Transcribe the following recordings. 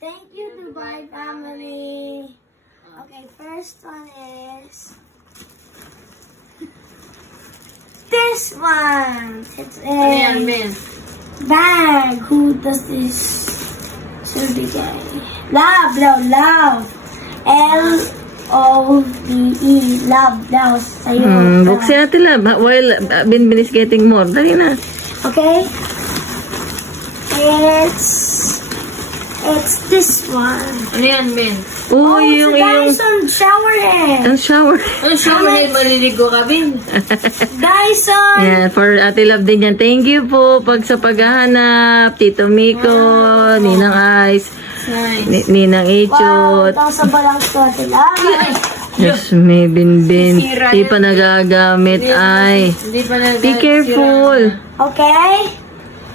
Thank you, Dubai family. Okay, first one is this one. It's a bag. Who does this? Should be gay. Love. L-O-V-E. Love. Sa'yo. Buksin natin lang. While Binbin is getting more. Dali na. Okay. It's this one. Ano yan, Ben? Oh, yung Dyson shower head. Ang shower. Ano shower head? Maliligo ka, Ben? Dyson. Yeah, for Ate Love din yan. Thank you po sa paghahanap. Tito Miko, Ninang Ice, Ninang Ichot. Wow, sa balang ko, Ate Love. Yes, may Binbin. Di pa nagagamit. Ay. Be careful. Okay.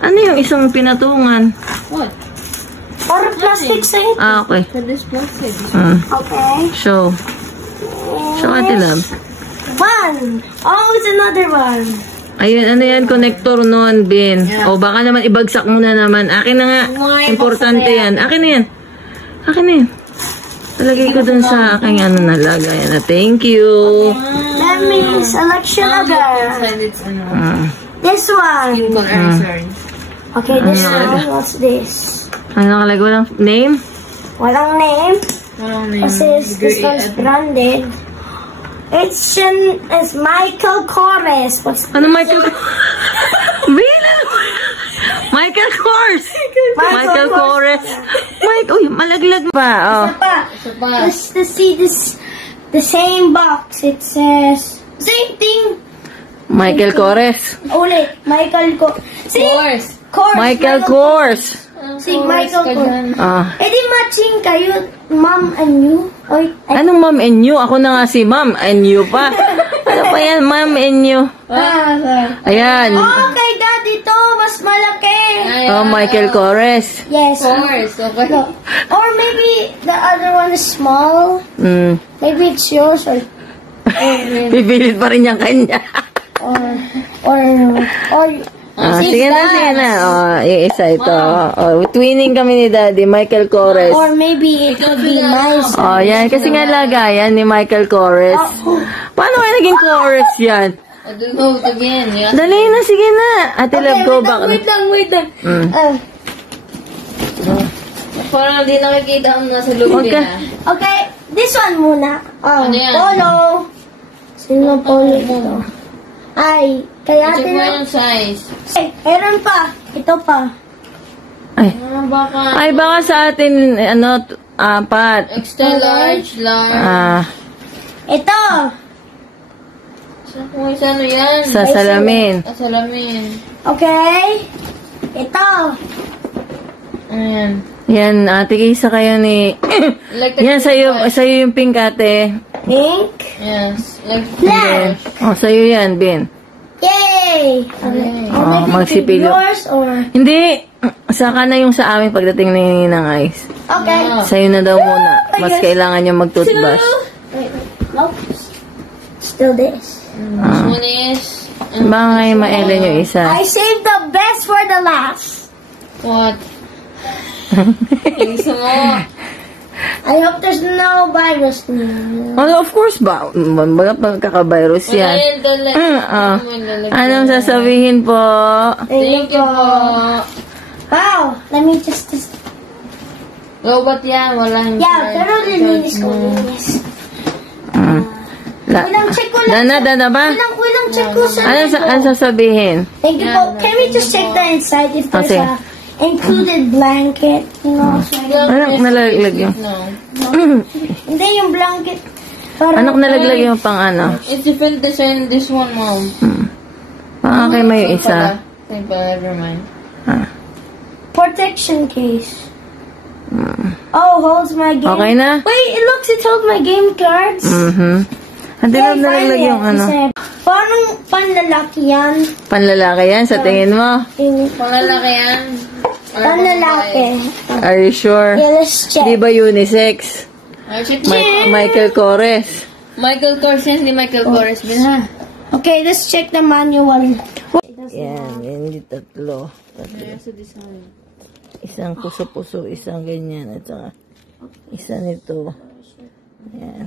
Ano yung isang pinatungan? What? Or plastic sa ito. Ah, okay. This plastic. Okay. Show. Show Ate Love. One. Oh, it's another one. Ayun, ano yan? Connector nun, Bin. O baka naman ibagsak mo na naman. Akin na nga. Importante yan. Akin na yan. Akin na yan. Talagay ko dun sa aking ano nalagay. Thank you. That means selection again. This one. Okay, this one. What's this? Ano nakalagay? Walang name? Walang name. Kasi this one's branded. It's Michael Kors. Ano Michael? Michael Kors. Michael Kors. Uy, malaglag pa. Oh. Just to see this, the same box. It says same thing. Michael Kors. Ulit, Michael Kors. Michael Kors. See, Michael Kors. Ah. Eh di matching kayo, mom and you. Oy, Anong mom and you? Ako na nga si mom and you pa. Ano pa yan, mom and you? Ayan. Oh, kay daddy to, mas malaki. Oh, Michael Kors. Yes. Okay. No. Or maybe the other one is small. Maybe it's yours or Pipilit pa rin yung kanya. or sige na. Oh, yung isa ito. Oh, twinning kami ni Daddy, Michael Kors. or maybe it could be nice. Oh, yan. Kasi nga lagayan ni Michael Kors. Paano kaya naging Kors yan? Go again. Dali na, sige na. Ate Love, go back. Wait lang. Parang di nakikita ang nasa loob nila. Okay, this one muna. Ano yan? Polo. Sino polo ito? Ay, kaya Check mo natin. yung size. Meron pa. Ito pa. Ay, baka sa atin, apat. Extra large. Ito. Kung ano yan? Sa salamin. Salamin. Okay. Ito. Ayan. Yan, ate, isa kayo ni... yan, sa'yo yung pink, ate. Pink. Yes. Like Black. Oh, sa'yo yan, Bin. Yay! Oh, magsipilo. Yours or... Hindi. Saka na yung sa amin pagdating ni Ninang Ice. Okay. Sa'yo na daw muna. Mas kailangan niya mag-toothbrush. Wait. Nope. Still this. This one is... Baka ngayon ma-ellen yung isa. I saved the best for the last. What? Yung isa mo. I hope there's no virus now. Oh, of course ba? Baga pagkaka-virus yan. Anong sasabihin po? Thank you po. Wow, let me just... Robot yan, walang... Yeah, pero nilinis ko. Wilang check ko lang. Dana ba? Wilang check ko sa... Anong sasabihin? Thank you po. Can we just check the inside if there's Okay. a included blanket? You know, Anong nalaglag yung? Hindi yung blanket. Anong nalaglag yung pang ano? It's different design this one, Mom. Kay may isa. Never mind. Protection case. Oh, holds my game. Okay na? Wait, it holds my game cards. Hindi na nalaglag yung ano. Paano panlalaki yan? Panlalaki yan sa tingin mo? Panlalaki yan. Panlalaki. Are you sure? Yeah, let's check. Di ba unisex? Michael Kors. Michael Kors yan, hindi Michael Kors. Ha? Okay, let's check the manual. Yan, yan yung tatlo. Isang puso-puso, isang ganyan, at saka isa nito. Ayan.